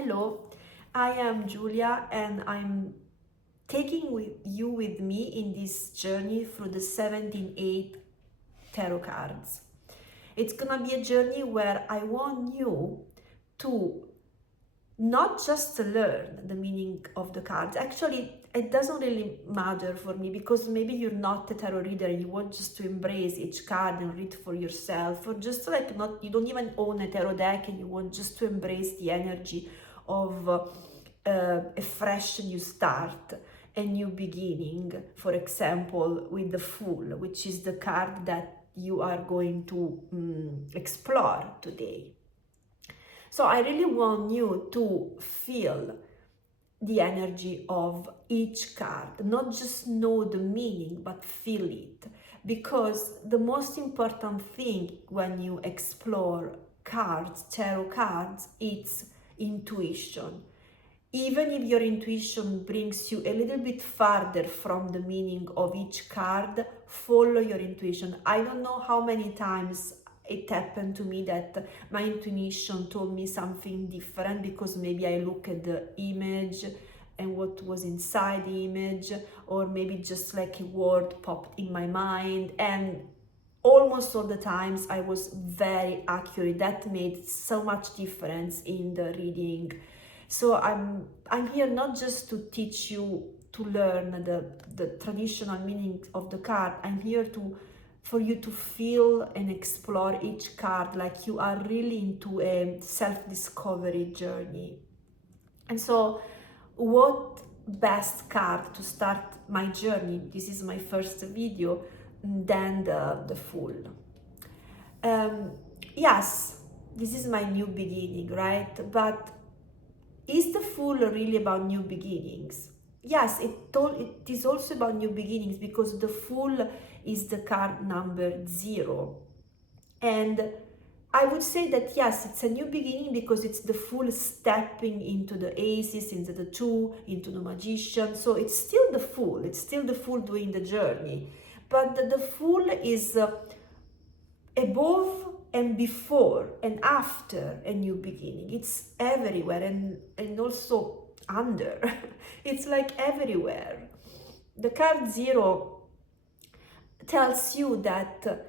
Hello, I am Julia and I'm taking you with me in this journey through the 17/8 tarot cards. It's gonna be a journey where I want you to not just learn the meaning of the cards. Actually, it doesn't really matter for me because maybe you're not a tarot reader and you want just to embrace each card and read for yourself, or just like not, you don't even own a tarot deck and you want just to embrace the energy of a fresh new start, a new beginning. For example, with the Fool, which is the card that you are going to explore today. So I really want you to feel the energy of each card, not just know the meaning, but feel it. Because the most important thing when you explore cards, tarot cards, it's intuition. Even if your intuition brings you a little bit farther from the meaning of each card, follow your intuition. I don't know how many times it happened to me that my intuition told me something different because maybe I look at the image and what was inside the image, or maybe just like a word popped in my mind, and almost all the times I was very accurate. That made so much difference in the reading. So I'm here not just to teach you to learn the traditional meaning of the card. I'm here for you to feel and explore each card like you are really into a self-discovery journey. And so what best card to start my journey, this is my first video, than the Fool. Yes, this is my new beginning, right? But is the Fool really about new beginnings? Yes, it is also about new beginnings because the Fool is the card number 0. And I would say that yes, it's a new beginning because it's the Fool stepping into the Aces, into the 2, into the Magician. So it's still the Fool. It's still the Fool doing the journey. But the Fool is above and before and after a new beginning. It's everywhere and also under. It's like everywhere. The card 0 tells you that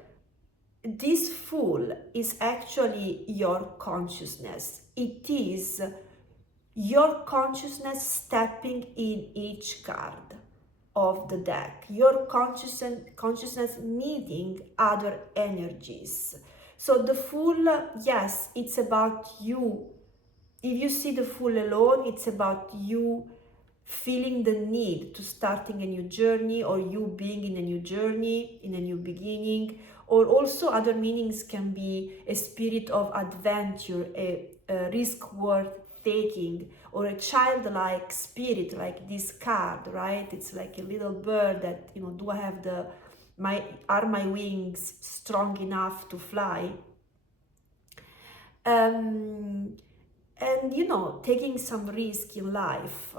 this Fool is actually your consciousness. It is your consciousness stepping in each card of the deck. Your consciousness meeting other energies. So the Fool, yes, it's about you. If you see the Fool alone, it's about you feeling the need to starting a new journey, or you being in a new journey, in a new beginning. Or also other meanings can be a spirit of adventure, a risk worth taking, or a childlike spirit like this card, right? It's like a little bird that, do I have are my wings strong enough to fly? And taking some risk in life.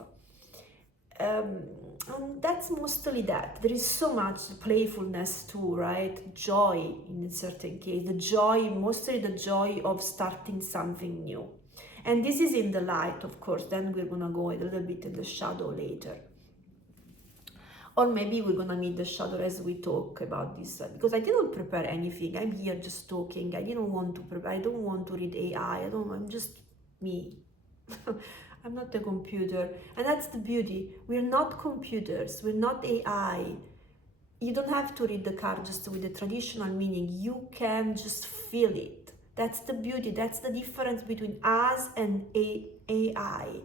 And that's mostly that. There is so much playfulness too, right? Joy in a certain case. Mostly the joy of starting something new. And this is in the light, of course. Then we're gonna go a little bit in the shadow later. Or maybe we're gonna meet the shadow as we talk about this, because I didn't prepare anything. I'm here just talking. I didn't want to prepare. I don't want to read AI. I'm just me. I'm not a computer. And that's the beauty. We're not computers. We're not AI. You don't have to read the card just with the traditional meaning. You can just feel it. That's the beauty. That's the difference between us and AI,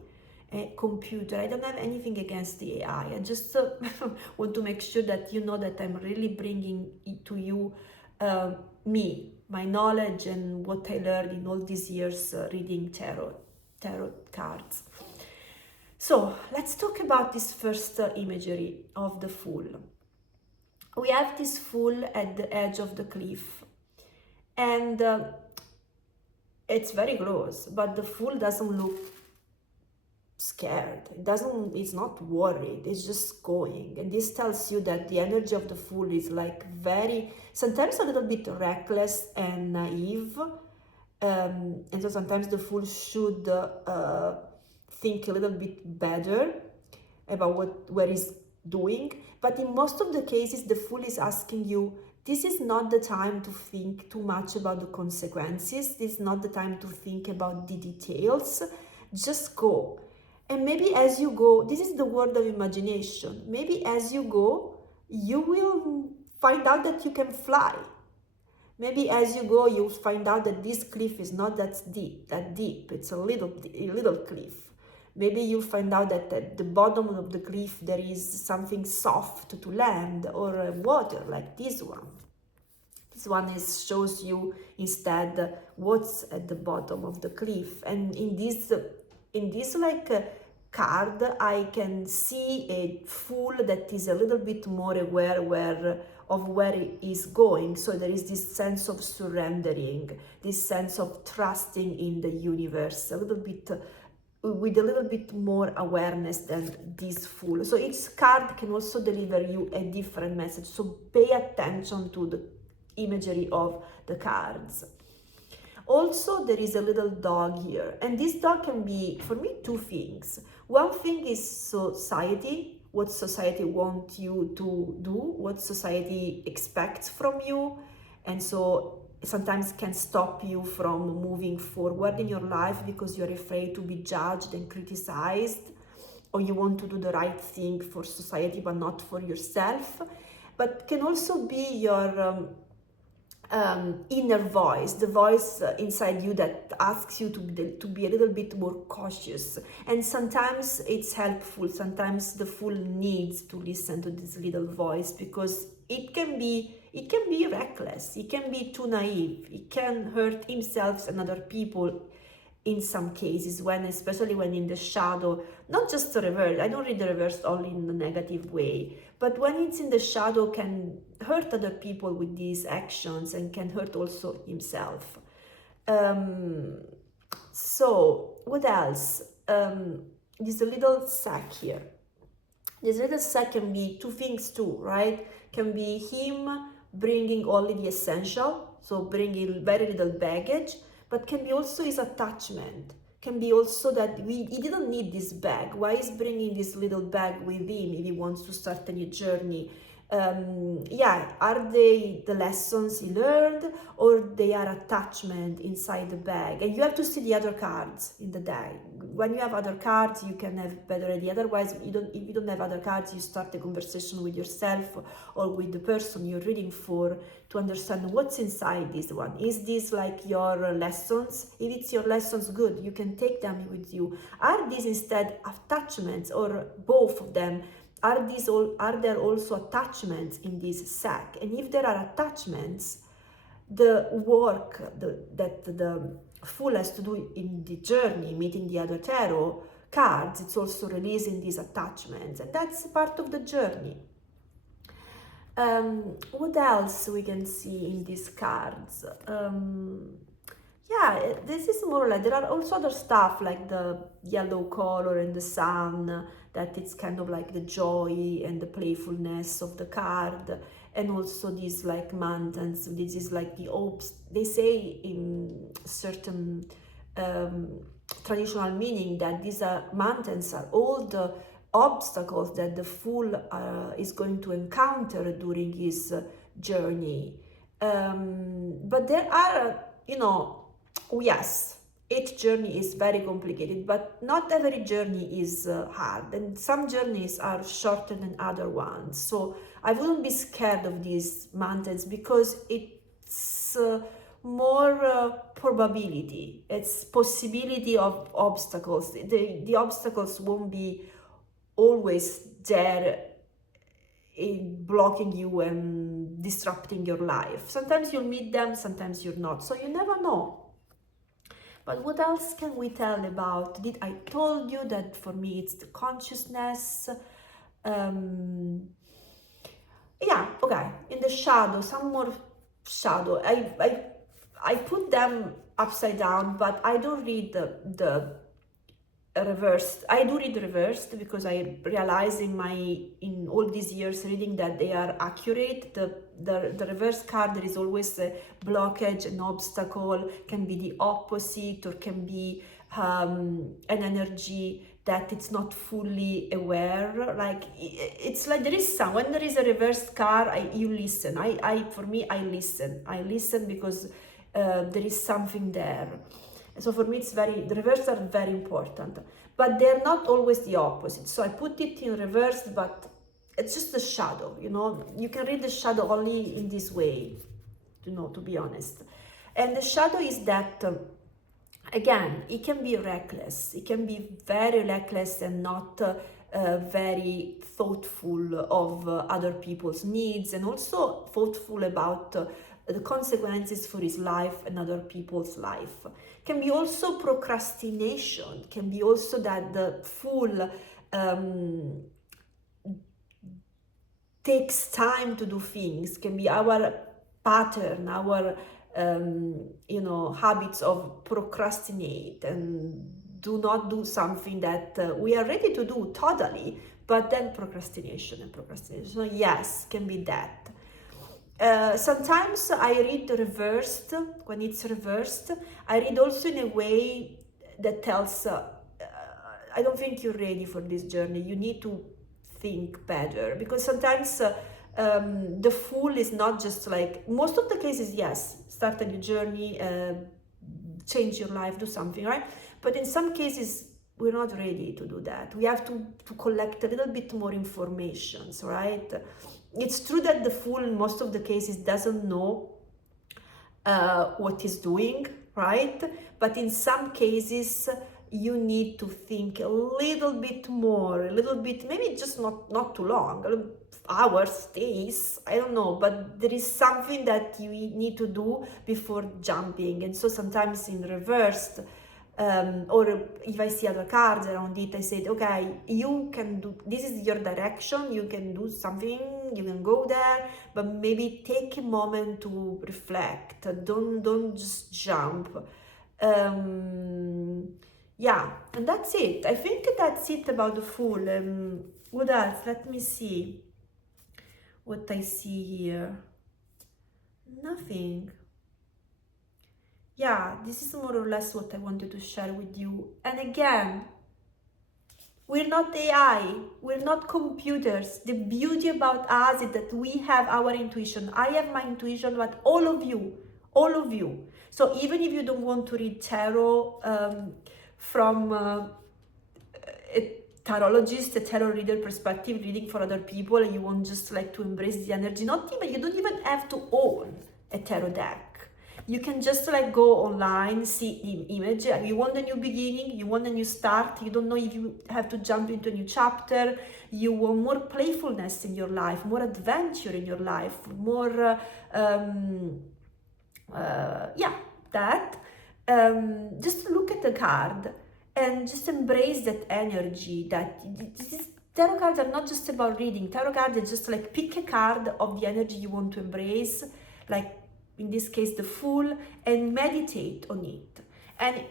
a computer. I don't have anything against the AI. I just want to make sure that you know that I'm really bringing it to you me, my knowledge, and what I learned in all these years reading tarot cards. So let's talk about this first imagery of the Fool. We have this Fool at the edge of the cliff, and it's very close, but the Fool doesn't look scared. It's not worried. It's just going. And this tells you that the energy of the Fool is like sometimes a little bit reckless and naive. And so sometimes the Fool should think a little bit better about what he's doing. But in most of the cases, the Fool is asking you, this is not the time to think too much about the consequences. This is not the time to think about the details. Just go. And maybe as you go, this is the world of imagination. Maybe as you go, you will find out that you can fly. Maybe as you go, you'll find out that this cliff is not that deep. It's a little cliff. Maybe you'll find out that at the bottom of the cliff there is something soft to land, or water like this one. This one shows you instead what's at the bottom of the cliff. And in this card, I can see a Fool that is a little bit more aware of where it is going. So there is this sense of surrendering, this sense of trusting in the universe, with a little bit more awareness than this Fool. So each card can also deliver you a different message. So pay attention to the imagery of the cards. Also, there is a little dog here, and this dog can be, for me, two things. One thing is society, what society wants you to do, what society expects from you, and so sometimes can stop you from moving forward in your life because you're afraid to be judged and criticized, or you want to do the right thing for society but not for yourself. But can also be your inner voice, the voice inside you that asks you to be a little bit more cautious. And sometimes it's helpful, sometimes the Fool needs to listen to this little voice, because it can be reckless, it can be too naive, it can hurt himself and other people in some cases, especially when in the shadow. Not just the reverse, I don't read the reverse only in a negative way, but when it's in the shadow, can hurt other people with these actions and can hurt also himself. So what else? There's a little sack here. This little sack can be two things too, right? Can be him bringing only the essential, so bringing very little baggage, but can be also his attachment. Can be also that he didn't need this bag. Why is bringing this little bag with him if he wants to start a new journey? Are they the lessons he learned, or they are attachment inside the bag? And you have to see the other cards in the deck. When you have other cards, you can have a better idea. Otherwise, if you don't have other cards, you start a conversation with yourself or with the person you're reading for to understand what's inside this one. Is this like your lessons? If it's your lessons, good, you can take them with you. Are these instead attachments, or both of them? Are there also attachments in this sack? And if there are attachments, the work that the Fool has to do in the journey, meeting the other tarot cards, it's also releasing these attachments, and that's part of the journey. What else we can see in these cards? This is more or less, there are also other stuff like the yellow color and the sun, that it's kind of like the joy and the playfulness of the card, and also these like mountains. This is like the hopes. They say in certain traditional meaning that these mountains are all the obstacles that the Fool is going to encounter during his journey. But there are, yes, each journey is very complicated, but not every journey is hard, and some journeys are shorter than other ones. So I wouldn't be scared of these mountains, because it's more probability, it's possibility of obstacles. The obstacles won't be always there in blocking you and disrupting your life. Sometimes you'll meet them, sometimes you're not, so you never know. But what else can we tell about? I told you that for me it's the consciousness. In the shadow, some more shadow. I put them upside down, but I don't read the reversed. I do read reversed because I realize in all these years reading that they are accurate. The reverse card, there is always a blockage, an obstacle, can be the opposite, or can be an energy that it's not fully aware. Like it's like there is some, when there is a reversed card, you listen. For me, I listen because there is something there. So for me, the reverse are very important, but they're not always the opposite. So I put it in reverse, but it's just a shadow, you know. You can read the shadow only in this way, you know, to be honest. And the shadow is that, again, it can be reckless. It can be very reckless and not very thoughtful of other people's needs, and also thoughtful about the consequences for his life and other people's life. Can be also procrastination. Can be also that the fool takes time to do things. Can be our pattern, our you know, habits of procrastinate and do not do something that we are ready to do totally, but then procrastination. So yes, can be that. Sometimes I read reversed. When it's reversed, I read also in a way that tells I don't think you're ready for this journey. You need to think better, because sometimes the fool is not just like, most of the cases, yes, start a new journey, change your life, do something, right? But in some cases, we're not ready to do that. We have to collect a little bit more information, right? It's true that the fool in most of the cases doesn't know what he's doing, right? But in some cases, you need to think a little bit more, a little bit, maybe just not too long, hours, days, I don't know, but there is something that you need to do before jumping. And so sometimes in reversed, or if I see other cards around it, I said, okay, you can do, this is your direction, you can do something, you can go there, but maybe take a moment to reflect, don't just jump. Yeah, and that's it. I think that's it about the fool. What else? Let me see what I see here. Nothing. Yeah, this is more or less what I wanted to share with you. And again, we're not AI, we're not computers. The beauty about us is that we have our intuition. I have my intuition, but all of you. So even if you don't want to read tarot from a tarologist, a tarot reader perspective, reading for other people, and you want just like to embrace the energy, you don't even have to own a tarot deck. You can just like go online, see the image. You want a new beginning, you want a new start, you don't know if you have to jump into a new chapter, you want more playfulness in your life, more adventure in your life, more, just look at the card and just embrace that energy. Tarot cards are not just about reading. Tarot cards are just like pick a card of the energy you want to embrace, like in this case the Fool, and meditate on it. And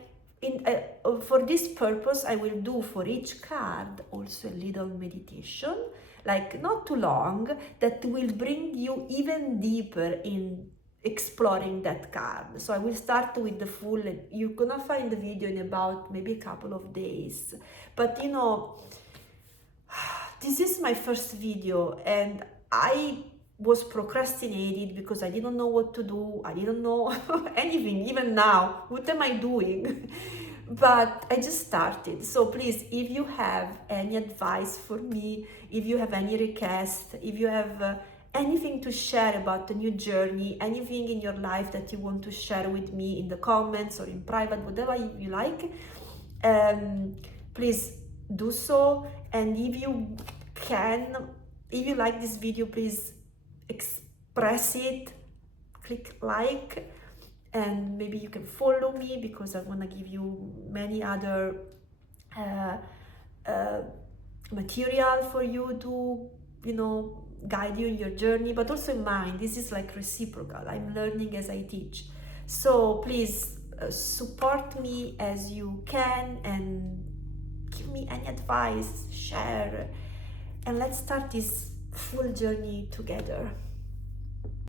for this purpose, I will do for each card also a little meditation, like not too long, that will bring you even deeper in exploring that card. So I will start with the Fool, and you're gonna find the video in about maybe a couple of days. But you know, this is my first video, and I was procrastinated because I didn't know what to do. I didn't know anything. Even now, what am I doing? But I just started. So please, if you have any advice for me, if you have any request, if you have anything to share about the new journey, anything in your life that you want to share with me in the comments or in private, whatever you like, please do so. And if you can, if you like this video, please express it, click like, and maybe you can follow me, because I want to give you many other material for you to, you know, guide you in your journey, but also in mine. This is like reciprocal. I'm learning as I teach. So please support me as you can, and give me any advice, share, and let's start this full journey together.